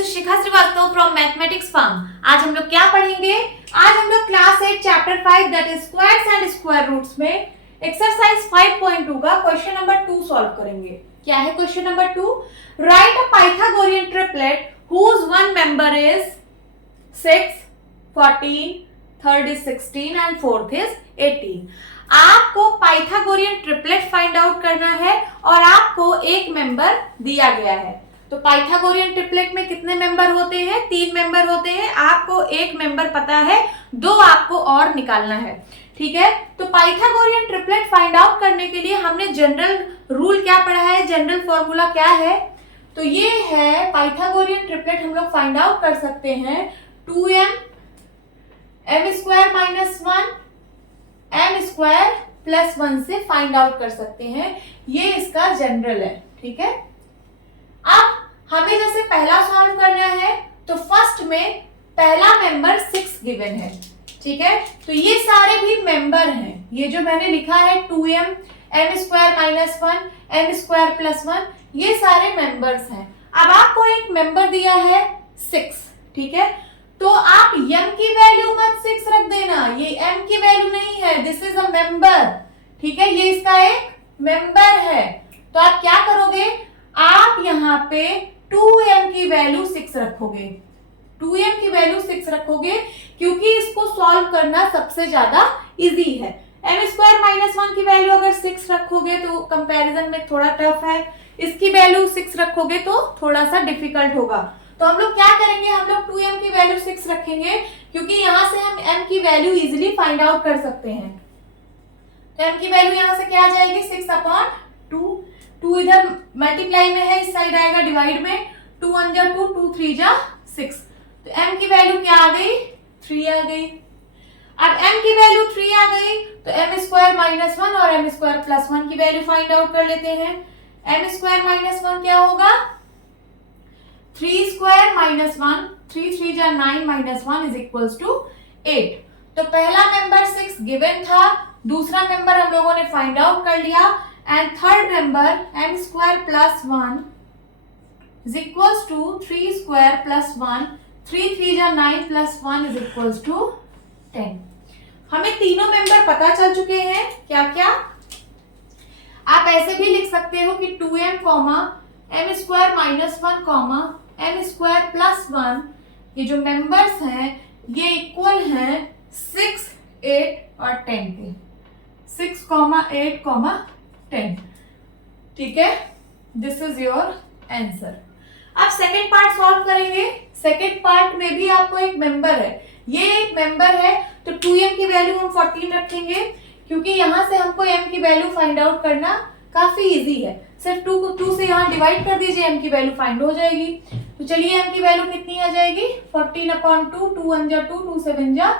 Is Shikha Srivastava from mathematics form. आज हम लोग क्या पढ़ेंगे? आज हम लोग class 8 chapter 5 that is squares and square roots में एक्सरसाइज 5.2 का क्वेश्चन नंबर 2 सॉल्व करेंगे। क्या है question number 2? Write a Pythagorean triplet whose one member is 6, 14, third is 16 and fourth is 18। आपको पाइथागोरियन ट्रिपलेट फाइंड आउट करना है और आपको एक मेंबर दिया गया है। तो पाइथागोरियन ट्रिपलेट में कितने मेंबर होते हैं? 3 मेंबर होते हैं। आपको एक मेंबर पता है, 2 आपको और निकालना है। ठीक है, तो पाइथागोरियन ट्रिपलेट फाइंड आउट करने के लिए हमने जनरल रूल क्या पढ़ा है, जनरल फॉर्मूला क्या है? तो ये है पाइथागोरियन ट्रिपलेट हम लोग फाइंड आउट कर सकते हैं 2m m square minus 1 m square plus 1 से फाइंड आउट कर सकते हैं। ये इसका जनरल है। ठीक है, अब हमें जैसे पहला सॉल्व करना है तो फर्स्ट में पहला मेंबर 6 गिवन है। ठीक है, तो ये सारे भी मेंबर हैं। ये जो मैंने लिखा है 2m m square minus 1 m square plus 1, ये सारे मेंबर्स हैं। अब आपको एक मेंबर दिया है 6। ठीक है, तो आप m की वैल्यू मत 6 रख देना, ये m की वैल्यू नहीं है, दिस इज अ मेंबर। ठीक है, ये इसका एक मेंबर है। तो आप क्या करोगे, आप यहाँ पे 2m की वैल्यू 6 रखोगे। 2m की वैल्यू 6 रखोगे क्योंकि इसको सॉल्व करना सबसे ज्यादा इजी है। m स्क्वायर माइनस 1 की वैल्यू अगर 6 रखोगे तो कंपैरिजन में थोड़ा टफ है, इसकी वैल्यू 6 रखोगे तो थोड़ा सा डिफिकल्ट होगा। तो हम लोग क्या करेंगे, हम लोग 2m की वैल्यू 6 रखेंगे क्योंकि यहां से हम m की वैल्यू इजीली फाइंड आउट कर सकते हैं। तो m की वैल्यू यहां से क्या आ जाएगी, 6/2। 2 इधर मल्टीप्लाई में है, इस साइड आएगा डिवाइड में। 2 1 जा 2, 2 3 जा 6। तो m की वैल्यू क्या आ गई, 3 आ गई। अब m की वैल्यू 3 आ गई तो m स्क्वायर माइनस 1 और m स्क्वायर प्लस 1 की वैल्यू फाइंड आउट कर लेते हैं। m स्क्वायर माइनस 1 क्या होगा, 3 स्क्वायर माइनस 1, 3 3 जा 9 माइनस 1 इज इक्वल्स टू 8। तो पहला मेंबर 6 गिवन था, दूसरा मेंबर हम लोगों ने फाइंड आउट कर लिया and third member m square plus 1 is equals to 3 square plus 1, 3 3 जा 9 प्लस 1 इज इक्वल्स टू 10। हमें तीनों मेंबर पता चल चुके हैं। क्या क्या? आप ऐसे भी लिख सकते हो कि 2m m square minus 1 m square plus 1, ये जो मेंबर्स हैं ये इक्वल हैं 6, 8 और 10 के। 6, 8, 10। ठीक है, दिस इज योर आंसर। अब सेकेंड पार्ट सॉल्व करेंगे। सेकेंड पार्ट में भी आपको एक मेंबर है, ये एक मेंबर है। तो 2m की वैल्यू हम 14 रखेंगे क्योंकि यहां से हमको m की वैल्यू फाइंड आउट करना काफी इजी है। सिर्फ 2 को 2 से यहाँ डिवाइड कर दीजिए, m की वैल्यू फाइंड हो जाएगी। तो चलिए m की वैल्यू कितनी आ जाएगी, 14/2, 2 1 जा 2, 2 7 जा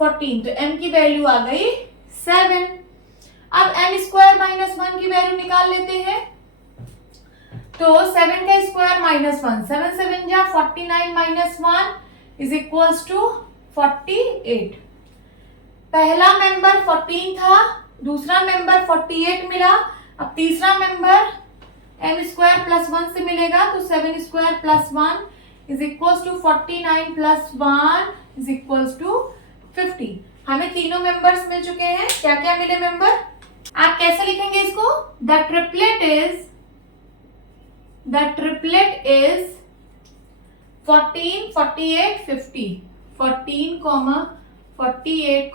14। तो m की वैल्यू आ गई 7। अब m स्क्वायर माइनस 1 की वैल्यू निकाल लेते हैं। तो 7 का स्क्वायर माइनस 1, 7 7 जा 49 माइनस 1 इज इक्वल्स टू 48। पहला मेंबर 14 था, दूसरा मेंबर 48 मिला। अब तीसरा मेंबर m स्क्वायर प्लस 1 से मिलेगा तो 7 square plus 1 is equals to 49 plus 1 is equals to 50। हमें तीनों मेंबर्स मिल चुके हैं। क्या क्या मिले मेंबर? आप कैसे लिखेंगे इसको, द ट्रिपलेट इज 14 48 50, 14, 48,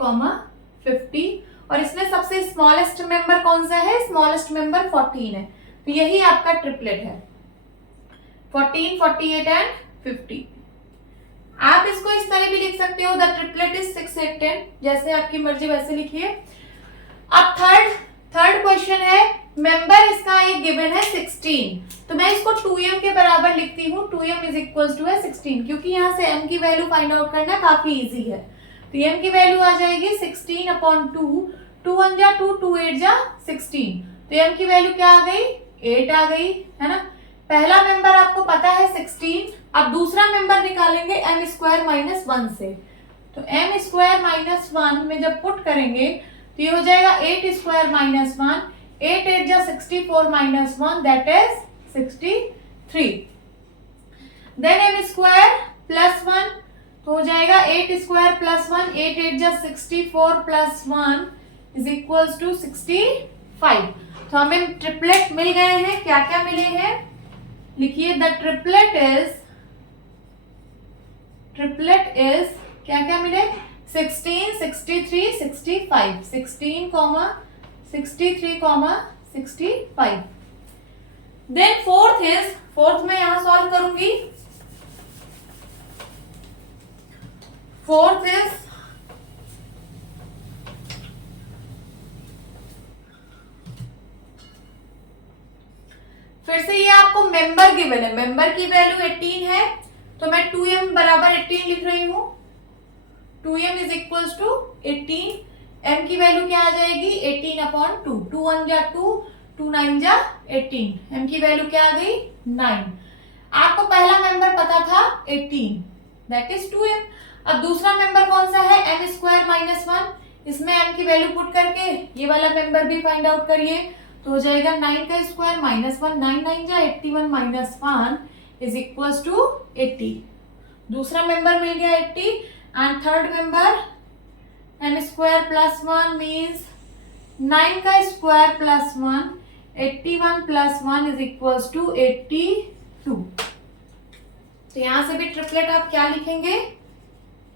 50। और इसमें सबसे स्मॉलेस्ट मेंबर कौन सा है, स्मॉलेस्ट मेंबर 14 है। तो यही आपका ट्रिपलेट है, 14 48 एंड 50। आप इसको इस तरह भी लिख सकते हो, द ट्रिपलेट इज 6 8 10, जैसे आपकी मर्जी वैसे लिखिए। अब थर्ड क्वेश्चन है, मेंबर इसका एक गिवन है 16। तो मैं इसको 2m के बराबर लिखती हूँ, 2m इज इक्वल्स टू है 16 क्योंकि यहाँ से m की वैल्यू फाइंड आउट करना काफी इजी है। तो m की वैल्यू आ जाएगी 16/2, 2 1 जा 2, 2 8 जा 16। तो m की वैल्यू क्या आ गई, 8 आ गई, है ना। पहला मेंबर आपको पता है 16। अब दूसरा मेंबर निकालेंगे m स्क्वायर माइनस 1 से। तो m स्क्वायर माइनस 1 में जब पुट करेंगे तो ये हो जाएगा 8 स्क्वायर माइनस 1, 8 8 जा 64 minus 1 that is 63। Then M square plus 1 तो हो जाएगा 8 स्क्वायर प्लस 1, 8 8 जा 64 प्लस 1 इज इक्वल्स टू 65। तो हमें ट्रिपलेट मिल गए हैं। क्या क्या मिले हैं लिखिए, द ट्रिपलेट इज क्या क्या मिले, 16 63 65, 16 63 65। देन फोर्थ में यहां सॉल्व करूंगी। फोर्थ इज फिर से ये आपको मेंबर गिवन है, मेंबर की वैल्यू 18 है तो मैं 2m बराबर 18 लिख रही हूं। 2m is equals to 18, m की वैल्यू क्या आ जाएगी 18 अपॉन 2, 2 1 जा 2, 2 9 जा 18, m की वैल्यू क्या आ गई 9। आपको पहला मेंबर पता था 18 दैट इज 2m। अब दूसरा मेंबर कौन सा है, m स्क्वायर माइनस 1, इसमें m की वैल्यू पुट करके ये वाला मेंबर भी फाइंड आउट करिए तो हो जाएगा 9 का स्क्वायर माइनस 1, 9 9 जा 81 माइनस 1 इज इक्वल्स टू 80। दूसरा मेंबर मिल गया 80 and third member m square plus 1 means 9 का square plus 1, 81 plus 1 is equals to 82। तो यहां से भी ट्रिपलेट आप क्या लिखेंगे,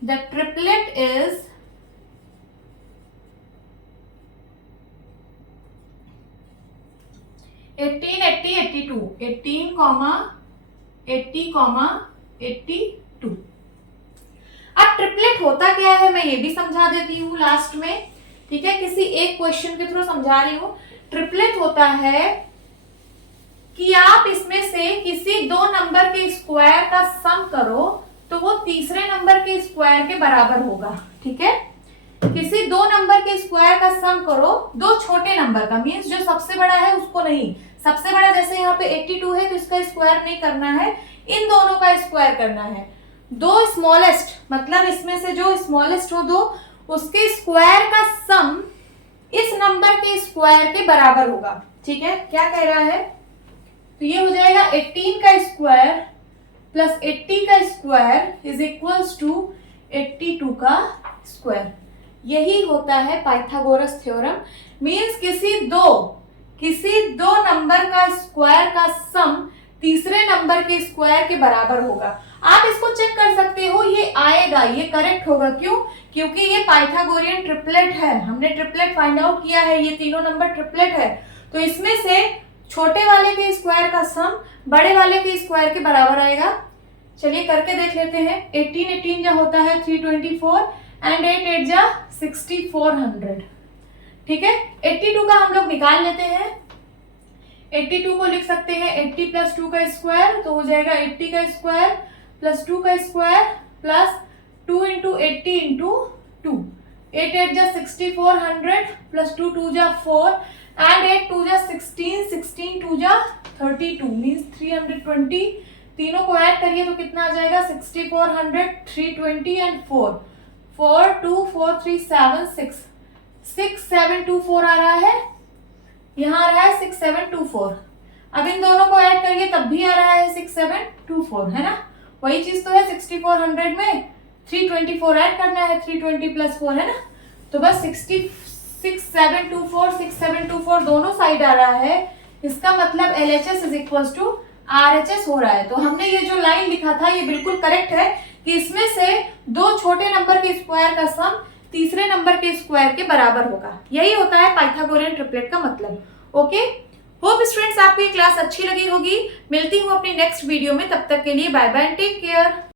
द ट्रिपलेट इज 18 80 82, 18 80 82। अब ट्रिपलेट होता क्या है मैं ये भी समझा देती हूँ लास्ट में, ठीक है, किसी एक क्वेश्चन के थ्रू समझा रही हूँ। ट्रिपलेट होता है कि आप इसमें से किसी दो नंबर के स्क्वायर का सम करो तो वो तीसरे नंबर के स्क्वायर के बराबर होगा, ठीक है। किसी दो नंबर के स्क्वायर का सम करो, दो छोटे नंबर का, मींस जो सबसे बड़ा है उसको नहीं, सबसे बड़ा जैसे यहाँ पे 82 है तो इसका स्क्वायर नहीं करना है, इन दोनों का स्क्वायर करना है। दो स्मॉलेस्ट मतलब इसमें से जो स्मॉलेस्ट हो दो उसके स्क्वायर का सम इस नंबर के स्क्वायर के बराबर होगा, ठीक है। क्या कह रहा है, तो ये हो जाएगा 18 का स्क्वायर प्लस 80 का स्क्वायर इज इक्वल्स टू 82 का स्क्वायर। यही होता है पाइथागोरस थ्योरम, मींस किसी दो नंबर का स्क्वायर का सम तीसरे नंबर के स्क्वायर के बराबर होगा। आप इसको चेक कर सकते हो, ये आएगा, ये करेक्ट होगा। क्यों, क्योंकि ये पाइथागोरियन ट्रिपलेट है, हमने ट्रिपलेट फाइंड आउट किया है, ये तीनों नंबर ट्रिपलेट है। तो इसमें से छोटे वाले के स्क्वायर का सम बड़े वाले के स्क्वायर के बराबर आएगा। चलिए करके देख लेते हैं। 18 18 जा होता है 324 एंड 8 8 जा 6400, ठीक है। 82 का हम लोग निकाल लेते हैं। 82 को लिख सकते हैं 80 प्लस 2 का स्क्वायर, तो हो जाएगा 80 का स्क्वायर प्लस 2 का स्क्वायर प्लस 2 इंटू 80 इंटू 2, 8 8 जा 6400 प्लस 2 2 जा 4 एंड 8 2 जा 16, 16 2 जा 32 मीन्स 320। तीनों को ऐड करिए तो कितना आ जाएगा 6400, 320 एंड 4 4 2 4 3 7 6 6724 आ रहा है, यहाँ आ रहा है 6724। अब इन दोनों को ऐड करिए तब भी आ रहा है 6724, है ना। वही चीज तो है 6400 में 324 ऐड करना है, 320 प्लस 4 है ना। तो बस 6724 6724 दोनों साइड आ रहा है। इसका मतलब LHS is equals to RHS हो रहा है। तो हमने ये जो लाइन लिखा था ये बिल्कुल करेक्ट है कि इसमें से दो छोटे नंबर के स्क्वायर का सम तीसरे नंबर के स्क्वायर के बराबर होगा। यही होता है पाइथागोरियन ट्रिपलेट का मतलब। ओके, होप स्टूडेंट्स आपको ये क्लास अच्छी लगी होगी। मिलती हूँ अपनी नेक्स्ट वीडियो में, तब तक के लिए bye bye and take care.